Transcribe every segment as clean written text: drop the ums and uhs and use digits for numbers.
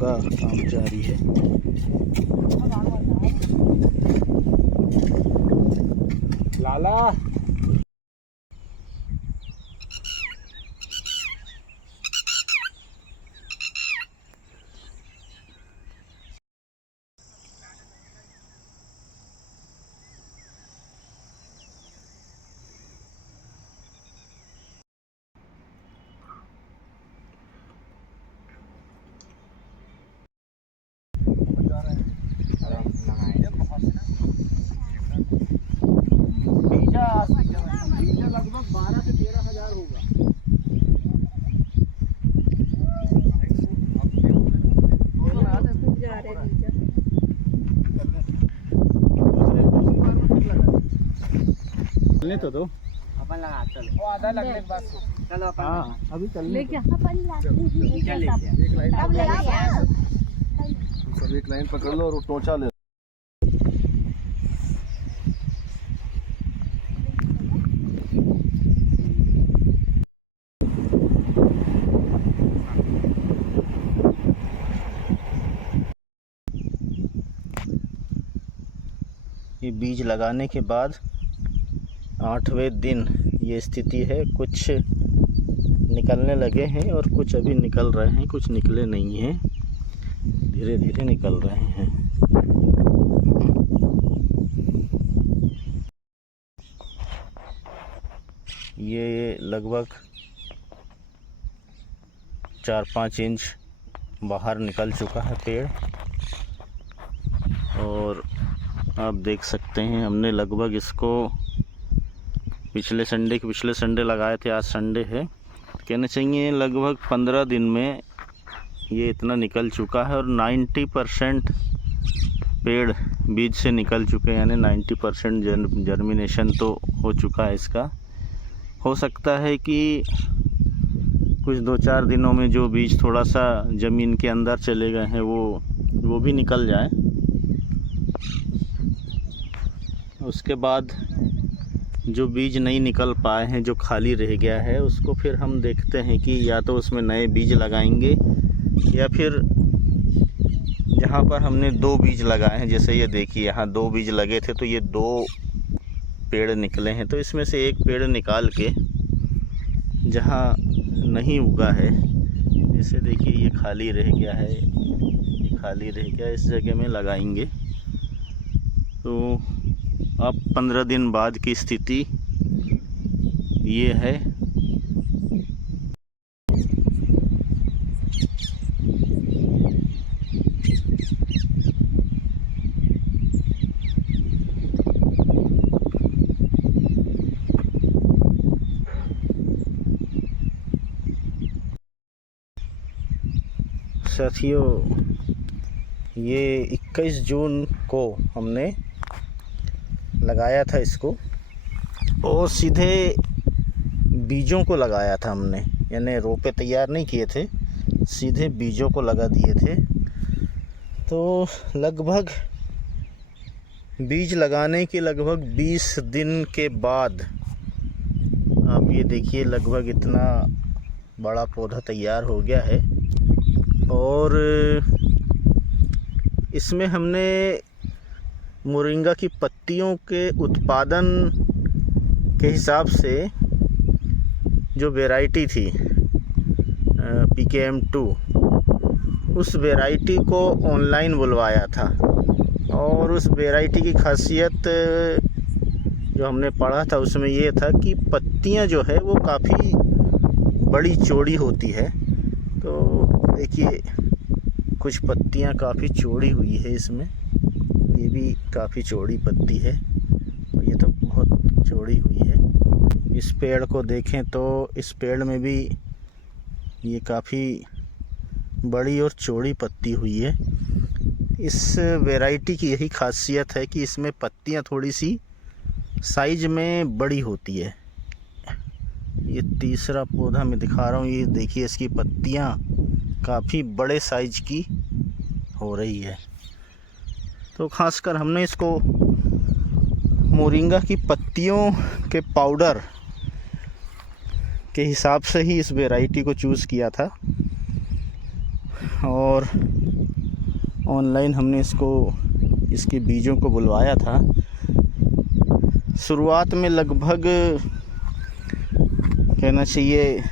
का काम जारी है। लाला लगभग 12 से 13 हज़ार होगा। चलने तो दो, अपन लगा चलो। वो आधा लगने के बाद चलो अपन। हाँ अभी चलने क्या अपन सब एक लाइन पकड़ लो और टोचा ले। ये बीज लगाने के बाद 8वें दिन ये स्थिति है। कुछ निकलने लगे हैं और कुछ अभी निकल रहे हैं, कुछ निकले नहीं हैं, धीरे धीरे निकल रहे हैं। ये लगभग 4-5 इंच बाहर निकल चुका है पेड़। और आप देख सकते हैं हमने लगभग इसको पिछले संडे लगाए थे, आज संडे है, कहना चाहिए लगभग 15 दिन में ये इतना निकल चुका है। और 90% पेड़ बीज से निकल चुके हैं, यानी 90% जर्मिनेशन तो हो चुका है इसका। हो सकता है कि कुछ 2-4 दिनों में जो बीज थोड़ा सा ज़मीन के अंदर चले गए हैं वो भी निकल जाए। उसके बाद जो बीज नहीं निकल पाए हैं, जो खाली रह गया है, उसको फिर हम देखते हैं कि या तो उसमें नए बीज लगाएंगे या फिर जहाँ पर हमने 2 बीज लगाए हैं, जैसे ये देखिए यहाँ 2 बीज लगे थे तो ये 2 पेड़ निकले हैं, तो इसमें से एक पेड़ निकाल के जहाँ नहीं उगा है, जैसे देखिए ये खाली रह गया है, ये खाली रह गया, इस जगह में लगाएंगे। तो अब 15 दिन बाद की स्थिति ये है। साथियों, ये 21 जून को हमने लगाया था इसको, और सीधे बीजों को लगाया था हमने, यानी रोपे तैयार नहीं किए थे, सीधे बीजों को लगा दिए थे। तो लगभग बीज लगाने के लगभग 20 दिन के बाद आप ये देखिए लगभग इतना बड़ा पौधा तैयार हो गया है। और इसमें हमने मोरिंगा की पत्तियों के उत्पादन के हिसाब से जो वैरायटी थी PKM2, उस वैरायटी को ऑनलाइन बुलवाया था। और उस वैरायटी की खासियत जो हमने पढ़ा था उसमें ये था कि पत्तियां जो है वो काफ़ी बड़ी चौड़ी होती है। तो देखिए कुछ पत्तियां काफ़ी चौड़ी हुई है इसमें, ये भी काफ़ी चौड़ी पत्ती है, और ये तो बहुत चौड़ी हुई है। इस पेड़ को देखें तो इस पेड़ में भी ये काफ़ी बड़ी और चौड़ी पत्ती हुई है। इस वैरायटी की यही खासियत है कि इसमें पत्तियां थोड़ी सी साइज में बड़ी होती है। ये तीसरा पौधा मैं दिखा रहा हूँ, ये देखिए इसकी पत्तियां काफ़ी बड़े साइज की हो रही है। तो खासकर हमने इसको मोरिंगा की पत्तियों के पाउडर के हिसाब से ही इस वैरायटी को चूज़ किया था। और ऑनलाइन हमने इसके बीजों को बुलवाया था। शुरुआत में लगभग कहना चाहिए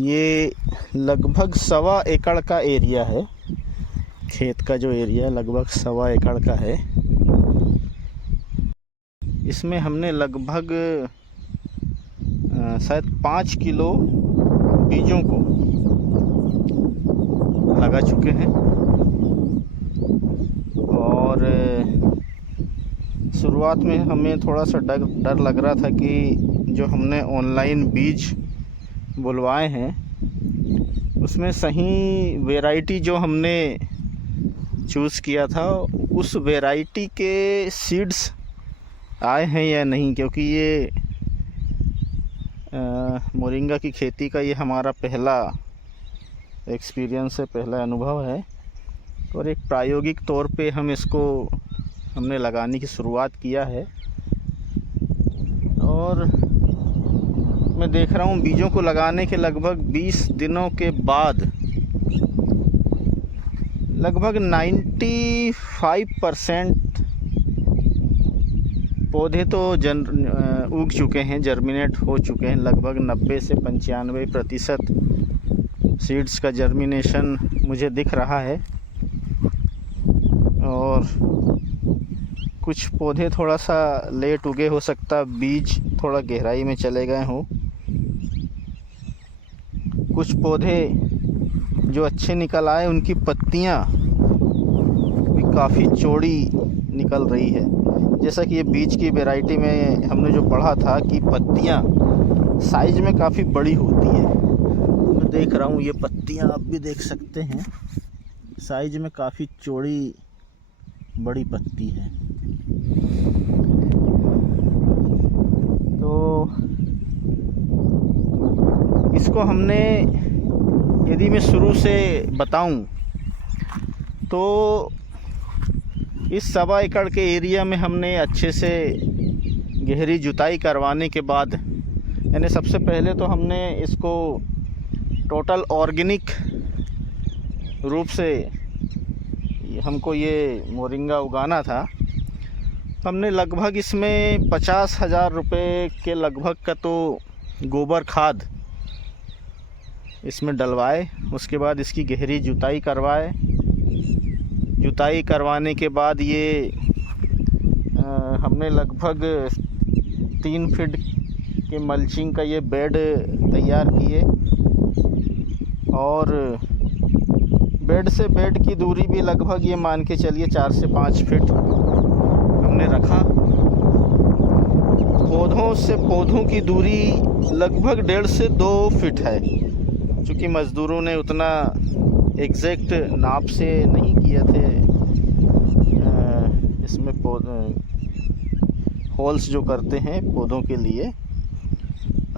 ये लगभग 1.25 एकड़ का एरिया है। खेत का जो एरिया लगभग 1.25 एकड़ का है। इसमें हमने लगभग शायद 5 किलो बीजों को लगा चुके हैं। और शुरुआत में हमें थोड़ा सा डर लग रहा था कि जो हमने ऑनलाइन बीज बुलवाए हैं उसमें सही वैरायटी जो हमने चूज़ किया था उस वैरायटी के सीड्स आए हैं या नहीं, क्योंकि ये मोरिंगा की खेती का ये हमारा पहला एक्सपीरियंस है, पहला अनुभव है। और एक प्रायोगिक तौर पे हमने लगाने की शुरुआत किया है। और मैं देख रहा हूँ बीजों को लगाने के लगभग 20 दिनों के बाद लगभग 95% पौधे तो उग चुके हैं, जर्मिनेट हो चुके हैं। लगभग 90 से 95% सीड्स का जर्मिनेशन मुझे दिख रहा है। और कुछ पौधे थोड़ा सा लेट उगे, हो सकता बीज थोड़ा गहराई में चले गए हों। कुछ पौधे जो अच्छे निकल आए उनकी पत्तियां भी काफ़ी चौड़ी निकल रही है। जैसा कि ये बीज की वैरायटी में हमने जो पढ़ा था कि पत्तियां साइज में काफ़ी बड़ी होती है। मैं देख रहा हूँ ये पत्तियां आप भी देख सकते हैं, साइज में काफ़ी चौड़ी बड़ी पत्ती है। तो इसको हमने, यदि मैं शुरू से बताऊं तो इस 1.25 एकड़ के एरिया में हमने अच्छे से गहरी जुताई करवाने के बाद, यानी सबसे पहले तो हमने इसको टोटल ऑर्गेनिक रूप से हमको ये मोरिंगा उगाना था। हमने लगभग इसमें 50,000 रुपये के लगभग का तो गोबर खाद इसमें डलवाए। उसके बाद इसकी गहरी जुताई करवाए। जुताई करवाने के बाद ये हमने लगभग 3 फीट के मल्चिंग का ये बेड तैयार किए। और बेड से बेड की दूरी भी लगभग ये मान के चलिए 4 से 5 फीट हमने रखा। पौधों से पौधों की दूरी लगभग 1.5 से 2 फीट है। चूँकि मज़दूरों ने उतना एग्जैक्ट नाप से नहीं किए थे, इसमें होल्स जो करते हैं पौधों के लिए,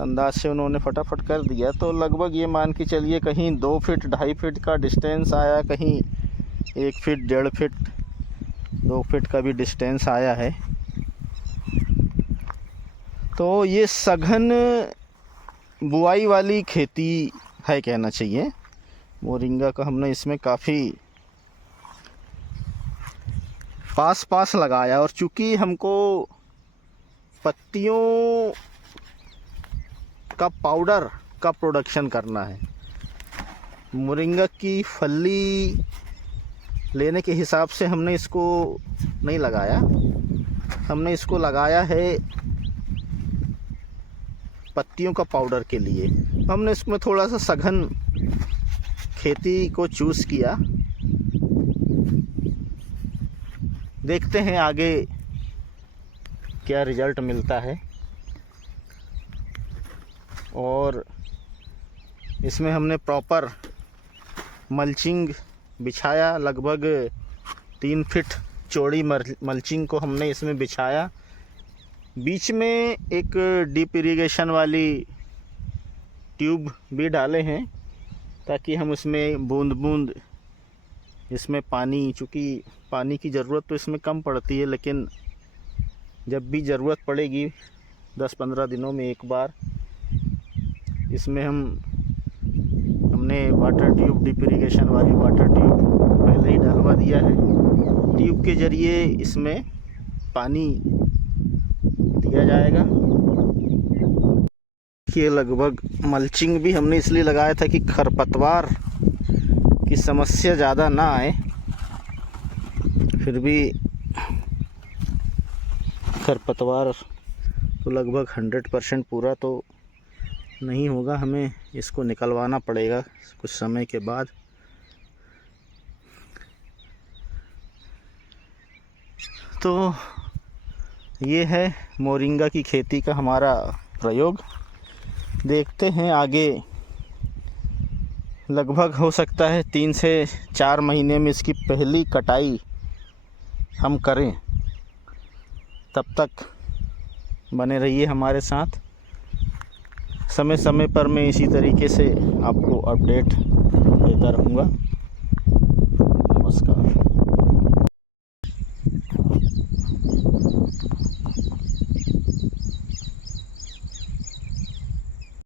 अंदाज से उन्होंने फटाफट कर दिया। तो लगभग ये मान के चलिए कहीं 2 फीट 2.5 फीट का डिस्टेंस आया, कहीं 1 फीट 1.5 फीट 2 फीट का भी डिस्टेंस आया है। तो ये सघन बुआई वाली खेती है कहना चाहिए मोरिंगा का। हमने इसमें काफ़ी पास लगाया। और चूँकि हमको पत्तियों का पाउडर का प्रोडक्शन करना है, मोरिंगा की फली लेने के हिसाब से हमने इसको नहीं लगाया। हमने इसको लगाया है पत्तियों का पाउडर के लिए। हमने इसमें थोड़ा सा सघन खेती को चूज़ किया। देखते हैं आगे क्या रिज़ल्ट मिलता है। और इसमें हमने प्रॉपर मल्चिंग बिछाया। लगभग 3 फीट चौड़ी मल्चिंग को हमने इसमें बिछाया। बीच में एक डीप इरिगेशन वाली ट्यूब भी डाले हैं ताकि हम उसमें बूंद बूंद इसमें पानी, चूँकि पानी की ज़रूरत तो इसमें कम पड़ती है, लेकिन जब भी ज़रूरत पड़ेगी 10-15 दिनों में एक बार इसमें हम हमने वाटर ट्यूब, ड्रिप इरिगेशन वाली वाटर ट्यूब पहले ही डलवा दिया है। ट्यूब के ज़रिए इसमें पानी दिया जाएगा। ये लगभग मल्चिंग भी हमने इसलिए लगाया था कि खरपतवार की समस्या ज़्यादा ना आए। फिर भी खरपतवार तो लगभग 100% पूरा तो नहीं होगा, हमें इसको निकलवाना पड़ेगा कुछ समय के बाद। तो ये है मोरिंगा की खेती का हमारा प्रयोग। देखते हैं आगे, लगभग हो सकता है 3 से 4 महीने में इसकी पहली कटाई हम करें। तब तक बने रहिए हमारे साथ। समय समय पर मैं इसी तरीके से आपको अपडेट देता रहूँगा। नमस्कार।